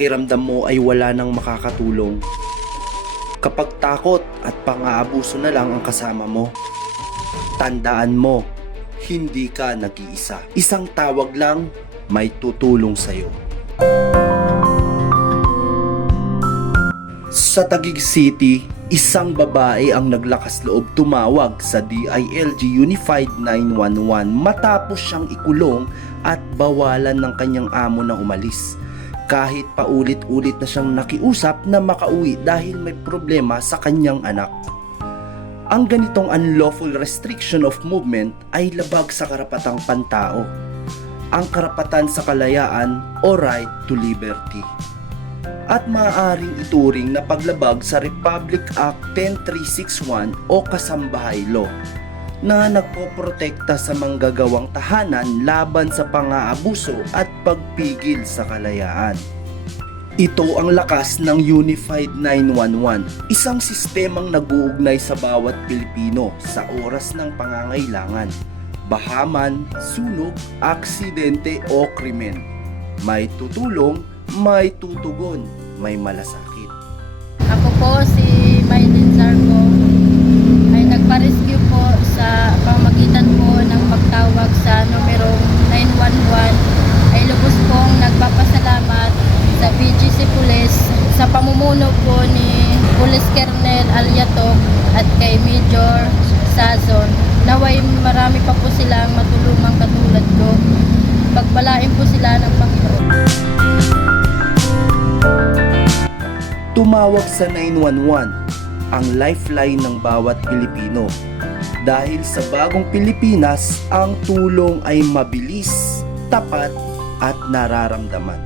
pakiramdam mo ay wala nang makakatulong, kapag takot at pang-aabuso na lang ang kasama mo, tandaan mo, hindi ka nag-iisa. Isang tawag lang, may tutulong sa'yo. Sa Taguig City, isang babae ang naglakas loob tumawag sa DILG Unified 911 matapos siyang ikulong at bawalan ng kanyang amo na umalis. Kahit paulit-ulit na siyang nakiusap na makauwi dahil may problema sa kanyang anak. Ang ganitong unlawful restriction of movement ay labag sa karapatang pantao, ang karapatan sa kalayaan o right to liberty, at maaaring ituring na paglabag sa Republic Act 10361 o Kasambahay Law na nagpoprotekta sa manggagawang tahanan laban sa pang-aabuso at pagpigil sa kalayaan. Ito ang lakas ng Unified 911, isang sistemang nag-uugnay sa bawat Pilipino sa oras ng pangangailangan, bahaman, sunog, aksidente o krimen. May tutulong, may tutugon, may malasakit. Ako po si Maylin Zarco ay nagpa-rescue po sa pamagitan po ng pagtawag sa numerong 911. Ay lubos pong nagpapasalamat sa BGC Police sa pamumuno po ni Police Colonel Alyatok at kay Major Sazon. Naway marami pa po silang matulungang katulad ko. Pagpalain po sila ng Panginoon. Tumawag sa 911, ang lifeline ng bawat Pilipino. Dahil sa bagong Pilipinas, ang tulong ay mabilis, tapat at nararamdaman.